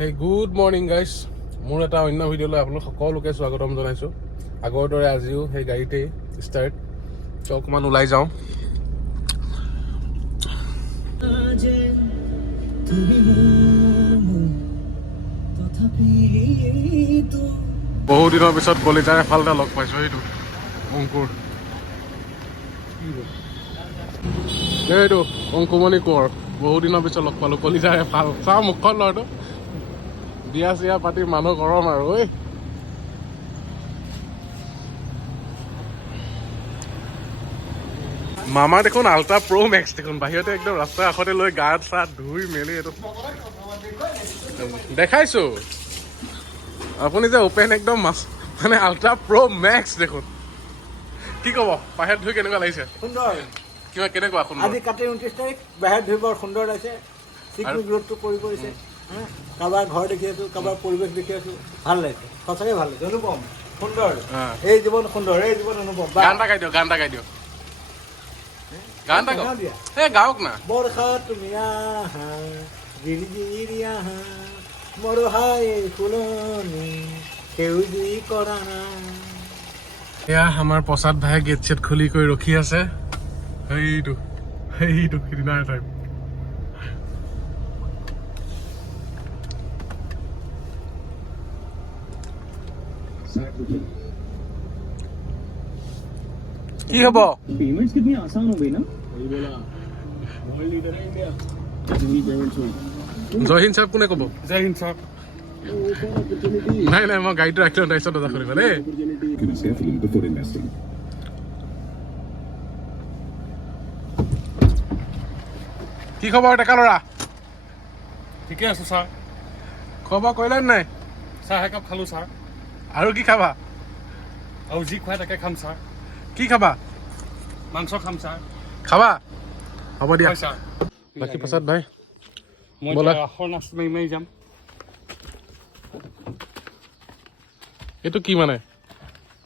Hey, good morning guys. মোৰ এটা অন্য ভিডিঅ'লৈ আপোনালোক সকলোকে স্বাগতম জনাইছোঁ। আগৰ দৰে আজিও সেই গাড়ীতে ষ্টাৰ্ট তো অকণমান ওলাই যাওঁ। বহু দিনৰ পিছত কলিতাৰ এফালতে লগ পাইছোঁ। এইটো অংকুৰ, এইটো অংকুমণি কোঁৱৰ। বহু দিনৰ পিছত লগ পালোঁ কলিতাৰ এফাল। চাওঁ মুখখন ল'ৰাটো, বিয়া চিয়া পাতি মানুহ গৰম আৰু ঐ। মামা দেখোন আল্ট্ৰা প্ৰ' মেক্স দেখোন বাহিৰতে একদম ৰাস্তাৰ কাষতে লৈ গা চা ধুই মেলি এইটো দেখাইছো। আপুনি যে অপেন একদম মানে আল্ট্ৰা প্ৰ' মেক্স দেখোন। কি ক'ব, বাহিৰত ধুই কেনেকুৱা লাগিছে? সুন্দৰ। কিবা কেনেকুৱা সুন্দৰ? আজি কাতি 29 তাৰিখ, বাহিৰত ধুই বৰ সুন্দৰ লাগিছে। চিকমিক ৰ'দটো পৰিছে। কাৰোবাৰ ঘৰ দেখি আছো, কাৰোবাৰ পৰিৱেশ দেখি আছো, ভাল লাগিছে, সঁচাকৈ ভাল লাগিছে। অনুপম সুন্দৰ, এই জীৱন সুন্দৰ, এই জীৱন অনুপম। গান এটা গাই দিয়ক, গান এটা গাই দিয়ক, গান এটা গাওক। এই গাওক না। বৰষা তুমি আহা, গিৰিগিৰি আহা, মৰহাই ফুলনি সেউজী কৰা না। এয়া আমাৰ প্ৰসাদ ভাই গেট চেট খুলি কৰি ৰখি আছে। সেইটো সিদিনাৰ টাইম। কি হব? पेमेंट्स कितनी आसान हो गई ना। জয় হিন্দ ছাৰ কোনে ক'ব? জয় হিন্দ ছাৰ। নাই নাই, মই গাড়ীটো ৰাখিলোঁ তাৰপিছত দজা খুলিব দেই। কি খবৰ ডেকা ল'ৰা? ঠিকে আছো ছাৰ। খোৱা বোৱা কৰিলে নাই? চাহ একাপ খালোঁ ছাৰ, আৰু কি খাবা? আৰু যি খুৱাই তাকে খাম ছাৰ। কি খাবা? মাংস খাম ছাৰ। খাবা? হ'ব দিয়া। হয় ছাৰ। বাকী প্ৰসাদ ভাই মই ব'লা। আখৰ নাচ মাৰি মাৰি যাম। এইটো কি মানে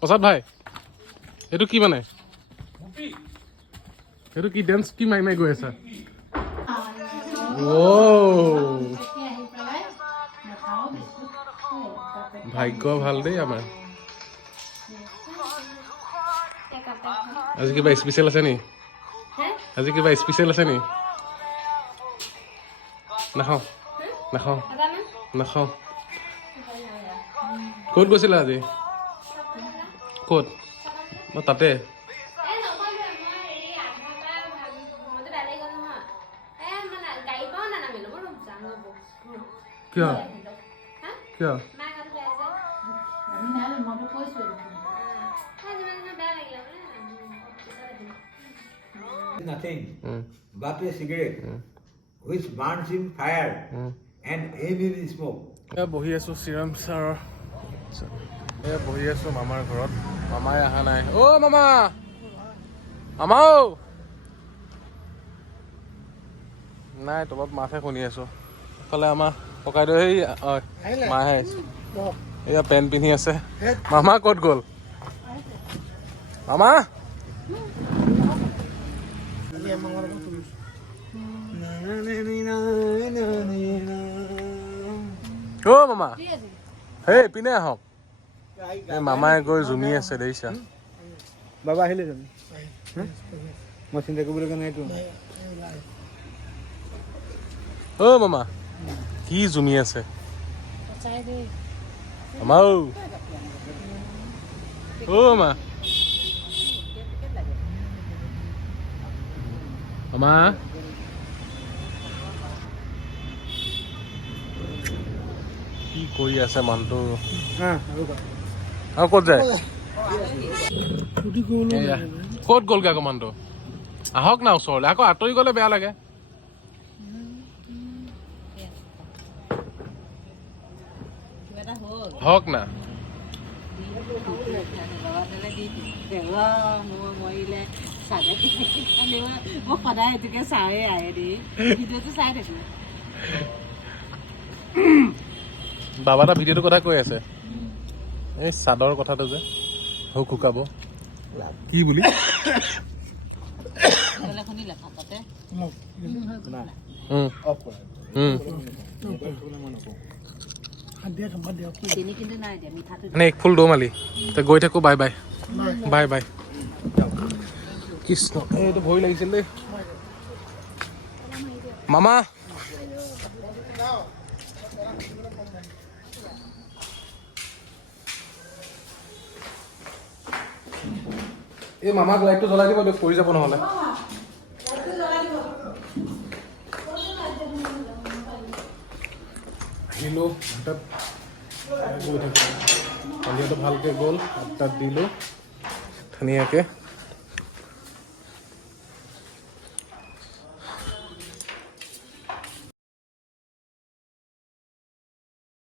প্ৰসাদ ভাই? এইটো কি মানে? এইটো কি ডেন্স কি মাৰি মাৰি গৈ আছা? ভাগ্য ভাল দেই আমাৰ। আজি কিবা স্পেচিয়েল আছে নি? আজি কিবা স্পেচিয়েল আছে নি? নাখাওঁ নাখাওঁ নাখাওঁ। ক'ত গৈছিলা আজি? ক'ত? মই তাতে। কিয় কিয়? Nothing but a cigarette which burns in fire and ends in smoke. এয়া বহি আছোঁ শ্ৰীৰাম ছাৰৰ, এয়া বহি আছোঁ মামাৰ ঘৰত। মামাই অহা নাই। অ' মামা, মামা অ' নাই, তলত মাতহে শুনি আছোঁ। এইফালে আমাৰ ককাইদেউ সেই মাহে এয়া পেণ্ট পিন্ধি আছে। মামা ক'ত গ'ল? মামা অ' মামা হেই পিনে আহক। এই মামাই গৈ জুমি আছে দেখিছা। বাবা আহিলে জানো? মই চিন্তা কৰিবলগীয়া নাইতো। অ' মামা কি জুমি আছে? মামা অ' মা, মামা কি কৰি আছে মানুহটো? আৰু ক'ত যায়? ক'ত গ'লগৈ আকৌ মানুহটো? আহক না ওচৰলৈ, আকৌ আঁতৰি গ'লে বেয়া লাগে। হওক না। বাবা এটা ভিডিঅ'টোৰ কথা কৈ আছে, এই চাদৰ কথাটো যে হুক শুকাব কি বুলি। মানে এক ফুল দৌমালি তই গৈ থাকো bye bye bye bye Krishna এইটো ভয় লাগিছিল দেই মামা এই মামাক লাইটটো জ্বলাই দিব দিয়ক পৰি যাব নহ'লে আহিলোঁ হাতত গৈ থাকিলোঁ সন্ধিয়াটো ভালকৈ গ'ল তাত দিলোঁ ধুনীয়াকৈ